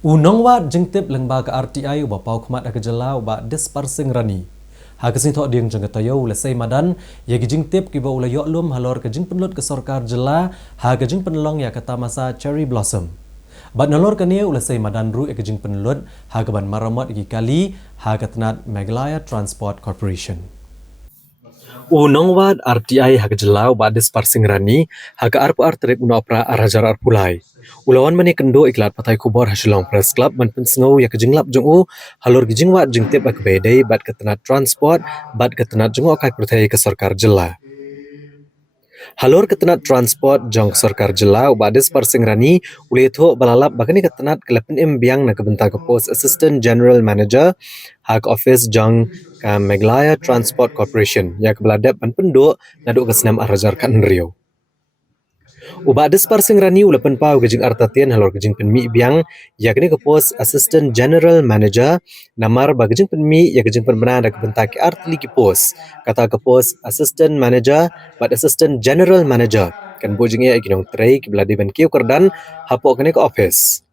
Unong wa jengtip lembaga RTI uba pau khmat agajala uba dispersing rani. Hakasin thok diang jeng tayo lesai madan ya jengtip kiba ula yoklum halor ke jeng penlut ke sorkar jela ha ke jeng penlong ya kata masa cherry blossom. Bat nalor kania lesai madan ru ke jeng penlut ha ke ban maramot iki kali ha ke tenat Meghalaya Transport Corporation. Unong wad RTI hak jelau badis parsing rani hak arpu artrek unopra arajar arpulai. Ulawan mani kendo iklat patai kubor hasilong press club man pensengau ya kejinglap jongu halur kejingwat jengtip ak bedai bad ketenat transport bad ketenat jongu akai pertai ke sarkar jela. Halur ketenat transport jong sarkar jela badis parsing rani uletho balalap bakani ketenat kelepen imbiang na kebentar ke post assistant general manager hak office jong ka Meghalaya Transport Corporation yang kebeladap pan penduk naduk ke senam arajar kan Rio. Uba disparsing rani ulapan pau kejing artatian halor kejing penmi biang ya kini ke post assistant general manager namar ba kejing penmi ya kejing penbena ada kebentak artli ki post kata ke post assistant manager but assistant general manager kan bojingnya ikinong trei kibeladi ban kiu kerdan hapo kini ke office.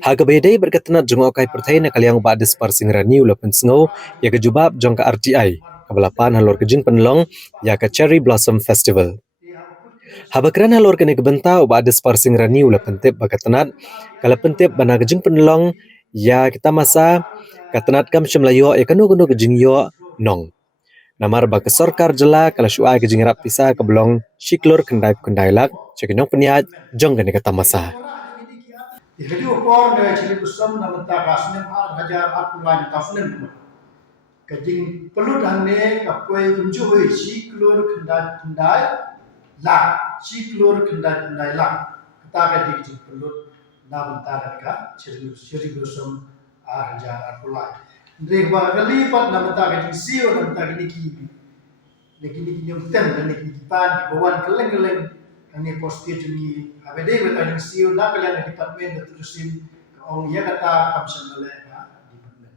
Haga bedai berketenat jongokai pertai na kaliang ba disparsing rani ulapan sengau ya kejubab jong ke RTI kebelapan halor kejing penlong ya ke Cherry Blossom Festival. Habakran halor kene kebenta uba ada sparsing rani ula pentip bakatenat kala pentip bana kejing penlong ya kita masa katenat kam semlayo ya kanu kejing yo nong namar ba kesorkar jela kala syua kejing rap pisa ke belong shiklor kendai lak cekinong peniat jong kene kata masa. Jadi upor dari ciri kusam na menta kasnem ar hajar akulai tasnem kajing pelut hanne kapoi kunjui shiklor kendai lah si keluar kendai lah kita akan dijin pelut na bentar ka ciri gosong arja arpulai ndre ba kali pat na bentar ka sio na bentar niki nyum tem na niki pan bawan keleng ani postir juni abede beta sio na kalian department terusin ong ya kata kamsen le ka department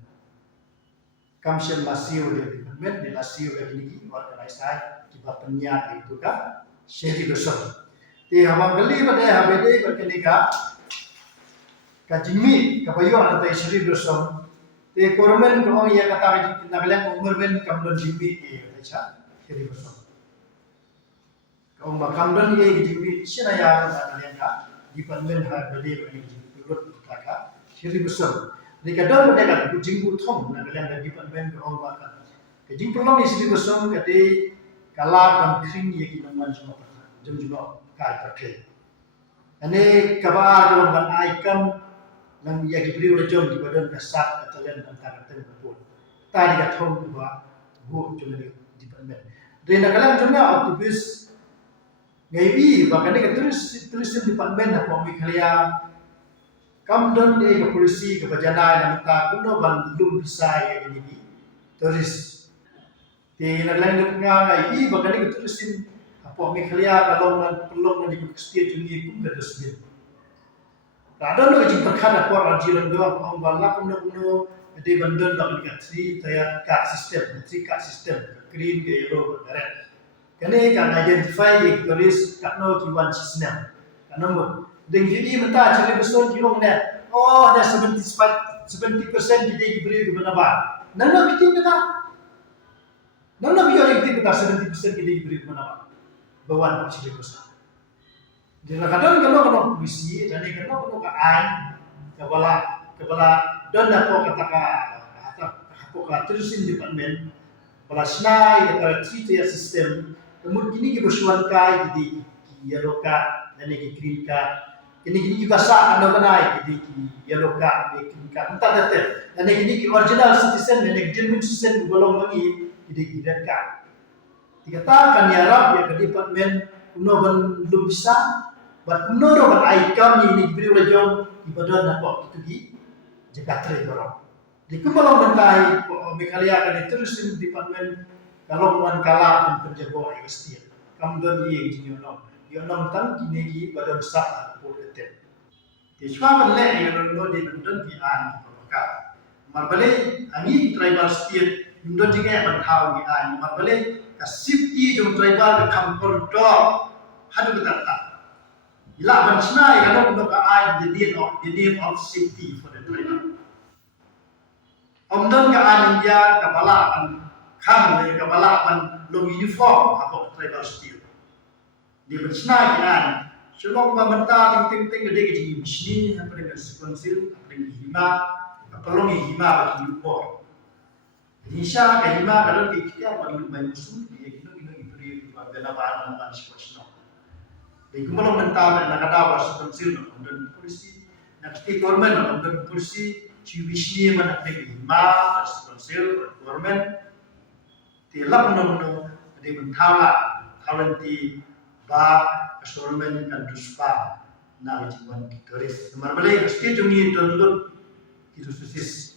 kamsen lasio department de lasio ka niki organisasi di penyiar itu kan Seri besar. Di hamam geli pada HBD berkenika kajimi kapayo atau seri besar. Di kormen kau ia kata nagalang umur ben kamdon jimi baca seri besar. Kau makamdon ia jimi sina ya nagalang ka di panmen HBD berkenika turut kata seri besar. Di kadang mereka kujing utong nagalang di panmen kau makan. Kajing perlu seri besar kati kala kan kring ye kinaman semua jam juga kai perke ane kabar dalam ban aikam nang ya gibri ora jom di badan kasat atau yang antara ten pun tadi ka thong ba bu jom di badan rena kalam jomna autobus ngai bahkan ka terus di badan na ko mi khalia kam don e ka polisi ka bajana na ta kuno ban belum bisa ya ini terus di naglang ngai bahkan ka terusin apa miklia kalau pelong di setiap dunia itu ada sebab. Ada lo yang berkata kuat rajilan doang, orang balap puno di bandar tak lihat tri tayar kat sistem, green ke yellow red. Kene kan identify yang tulis kat no kiwan sistem. Kan nombor. Dengan ini mentah cari besar kiong net. Oh ada 70% jadi diberi ke mana ba? Nana bikin kita. Nana biar itu kita 70% jadi diberi ke mana ba? Bawan ciri besar. Di kadang kalau polisi dan kalau keaan kepala dan apa kata terusin departemen kepala snai kata tiga sistem kemudian kini kebersuan kai jadi yellow card dan green card kini juga sah anda kenai jadi yellow card green card entah detail dan kini original citizen dan genuine citizen belum lagi jadi red card. Dikatakan ya Rab ya ke departemen kuno belum bisa buat kuno ro ban aikam ini diberi oleh jom ibadah nak itu di Jakarta orang. Di kumalang mentai Meghalaya kan terus di departemen kalau man kala dan penjago investir. Kamu don ye jinyo nom tan kini gi badan besar ko detet. Di shwa le yang no di don di an ka. Marbale ani tribal state don jinga ban tahu di an marbale safety jom driver ke kampor do hadu betata ila ban snai kan no ka ai the name of safety for the tribal omdon ka an India ka bala an khang le ka bala an long uniform apa tribal steel di ban snai kan sulong ba menta ting ting gede ke ji bisni apa dengan sekonsil apa dengan hima apa long hima ba ki upor Nisha ka hima kalau kita baru main musuh dia kino ibri ba bela ba an sekonsil Jadi kalau mentah nak ada was konsil dan polisi nak ti government dan polisi ciwisni mana nak lima konsil government ti lap no de mentala kalanti ba government kan duspa na jiwan kitoris nomor balik mesti jungi tolong itu susis